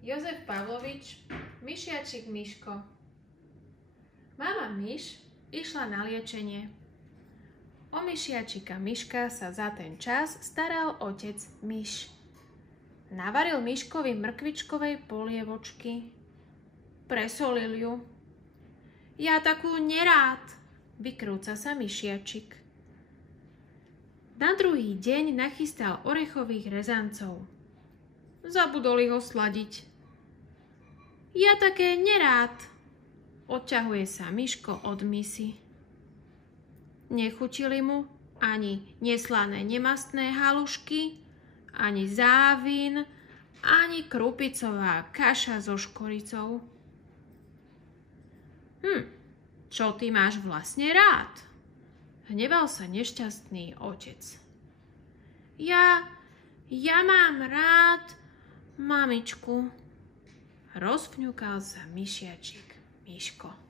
Jozef Pavlovič, myšiačik Miško. Mama myš išla na liečenie. O myšiačika Miška sa za ten čas staral otec myš. Navaril Miškovi mrkvičkovej polievočky. Presolil ju. Ja takú nerád, vykrúca sa myšiačik. Na druhý deň nachystal orechových rezancov. Zabudol ich osladiť. Ja také nerád, odťahuje sa Miško od misy. Nechutili mu ani neslané nemastné halušky, ani závin, ani krupicová kaša so škoricou. Čo ty máš vlastne rád? Hneval sa nešťastný otec. Ja mám rád mamičku, rozfňukal sa myšiačik Miško.